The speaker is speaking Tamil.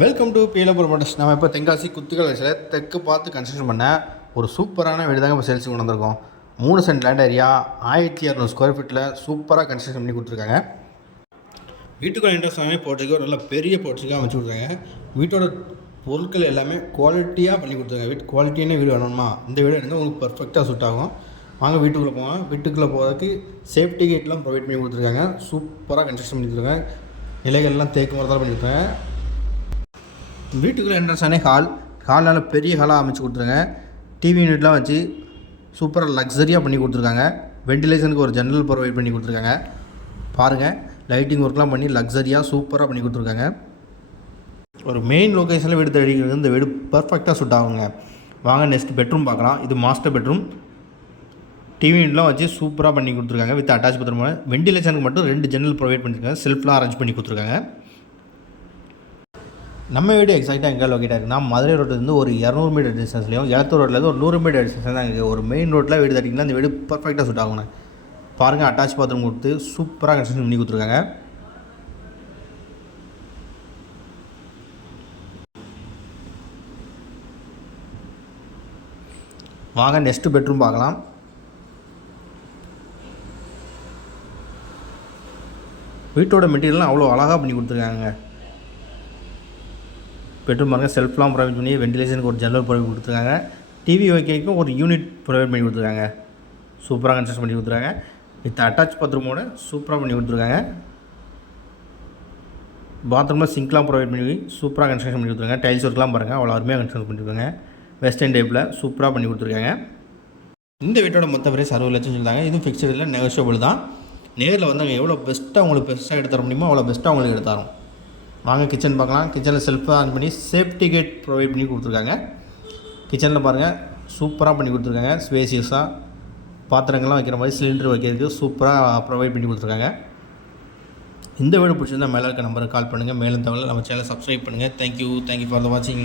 வெல்கம் டு பீலபுரம் மோட்டர்ஸ் நம்ம இப்போ தென்காசி குத்துக்கல் வயசில் தெற்கு பார்த்து கன்ஸ்ட்ரக்ஷன் பண்ண ஒரு சூப்பரான வீடு தாங்க இப்போ சேல்ஸுக்கு கொண்டு வந்திருக்கோம். மூணு சென்ட் லேண்ட் ஏரியா ஆயிரத்தி இரநூறு ஸ்கொயர் ஃபீட்டில் சூப்பராக கன்ஸ்ட்ரக்ஷன் பண்ணி கொடுத்துருக்காங்க. வீட்டுக்குள்ள இன்ட்ரெஸ்ட்டாகவே எல்லாமே போட்டிருக்கு ஒரு நல்ல பெரிய போட்டிருக்காக அமைச்சு கொடுத்துருக்காங்க. வீட்டோட பொருட்கள் எல்லாமே குவாலிட்டியாக பண்ணி கொடுத்துருக்காங்க. வீட்டு குவாலிட்டியான வீடு வேணுமா? இந்த வீடு எடுத்தால் உங்களுக்கு பர்ஃபெக்டாக சூட் ஆகும். வாங்க வீட்டுக்குள்ளே போவோம் வீட்டுக்குள்ளே போகிறதுக்கு சேஃப்டி கேட்லாம் ப்ரொவைட் பண்ணி கொடுத்துருக்காங்க. சூப்பராக கன்ஸ்ட்ரக்ஷன் பண்ணி கொடுத்துருக்காங்க. இலைகள்லாம் தேக்கு மரத்தால் பண்ணி கொடுத்தாங்க வீட்டுக்குள்ளே என்ட்ரன்ஸ் ஹால் ஹால்னால் பெரிய ஹாலாக அமைச்சு கொடுத்துருங்க. டிவி யூனிட்லாம் வச்சு சூப்பராக லக்ஸரியாக பண்ணி கொடுத்துருக்காங்க. வெண்டிலேஷனுக்கு ஒரு ஜன்னல் ப்ரொவைட் பண்ணி கொடுத்துருக்காங்க. பாருங்கள் லைட்டிங் ஒர்க்லாம் பண்ணி லக்ஸரியாக சூப்பராக பண்ணி கொடுத்துருக்காங்க. ஒரு மெயின் லொக்கேஷனில் வீடு தேடிக்கிறது இந்த வீடு பர்ஃபெக்டாக சூட் ஆகுங்க. வாங்க நெக்ஸ்ட் பெட்ரூம் பார்க்கலாம். இது மாஸ்டர் பெட்ரூம் டிவி யூனிட்லாம் வச்சு சூப்பராக பண்ணி கொடுத்துருக்காங்க. வித் அட்டாச் பத்திரமான வெண்டிலேஷனுக்கு மட்டும் ரெண்டு ஜன்னல் ப்ரொவைட் பண்ணியிருக்காங்க செல்ஃப்லாம் அரேஞ்ச் பண்ணி கொடுத்துருக்காங்க. நம்ம வீடு எக்ஸாக்டாக எங்கே லொக்கேட் இருக்குன்னா மதுரை ரோட்லேருந்து ஒரு இரநூறு மீட்டர் டிஸ்டன்ஸ்லையும் இளத்தூர் ரோட்லேருந்து ஒரு நூறு மீட்டர் டிஸ்டன்ஸ் தான் இருக்குது ஒரு மெயின் ரோட்டில் வீடு தட்டிங்கன்னா இந்த வீடு பர்ஃபெக்டாக சுட் ஆகுங்க. பாருங்கள் அட்டாச் பாத்ரூம் கொடுத்து சூப்பராக கன்ஸ்ட்ரக்ஷன் பண்ணி கொடுத்துருக்காங்க. வாங்க நெக்ஸ்ட்டு பெட்ரூம் பார்க்கலாம். வீட்டோட மெட்டீரியல்லாம் அவ்வளோ அழகாக பண்ணி கொடுத்துருக்காங்க பெட்ரூம் பாருங்கள் செல்ஃப்லாம் ப்ரொவைட் பண்ணி வெண்டிலேஷனுக்கு ஒரு ஜன்னல் ப்ரொவைட் கொடுத்துருக்காங்க. டிவி வைக்கிறதுக்கும் ஒரு யூனிட் ப்ரொவைட் பண்ணி கொடுத்துருக்காங்க. சூப்பராக கன்ஸ்ட்ரக்ட் பண்ணி கொடுத்துருக்காங்க. வித் அட்டாச் பாத்ரூமோட சூப்பராக பண்ணி கொடுத்துருக்காங்க. பாத்ரூமில் சிங்க்லாம் ப்ரொவைட் பண்ணி சூப்பராக கன்ஸ்ட்ரக்ஷன் பண்ணி கொடுத்துருக்காங்க. டைல்ஸ் ஒர்க்லாம் பாருங்கள் அவ்வளோ அருமையாக கன்ஸ்ட்ரக்ஷன் பண்ணியிருக்காங்க வெஸ்டர்ன் டைப்பில் சூப்பராக பண்ணி கொடுத்துருக்காங்க. இந்த வீட்டோட மொத்த பிரைஸ் அறுபது லட்சம் சொல்லிட்டாங்க. இதுவும் ஃபிக்ஸ்டு இல்லை நெகோஷியபிள் தான். நேரில் வந்து அங்கே எவ்வளோ பெஸ்ட்டாக உங்களுக்கு பெஸ்ட்டாக எடுத்து தர முடியுமோ அவ்வளோ பெஸ்ட்டாக உங்களுக்கு எடுத்து தரோம். வாங்க கிச்சன் பார்க்கலாம். கிச்சனில் செல்ஃபாக ஆன் பண்ணி சேஃப்டி கேட் ப்ரொவைட் பண்ணி கொடுத்துருக்காங்க. கிச்சனில் பாருங்கள் சூப்பராக பண்ணி கொடுத்துருக்காங்க. ஸ்பேசியஸாக பாத்திரங்கள்லாம் வைக்கிற மாதிரி சிலிண்டர் வைக்கிறதுக்கு சூப்பராக ப்ரொவைட் பண்ணி கொடுத்துருக்காங்க. இந்த வீடு பிடிச்சிருந்தா மேலே இருக்க நம்பருக்கு கால் பண்ணுங்கள் மேலும் தகவல் நம்ம சேனலை சப்ஸ்கிரைப் பண்ணுங்கள் தேங்க்யூ தேங்க்யூ ஃபார் த வாட்சிங்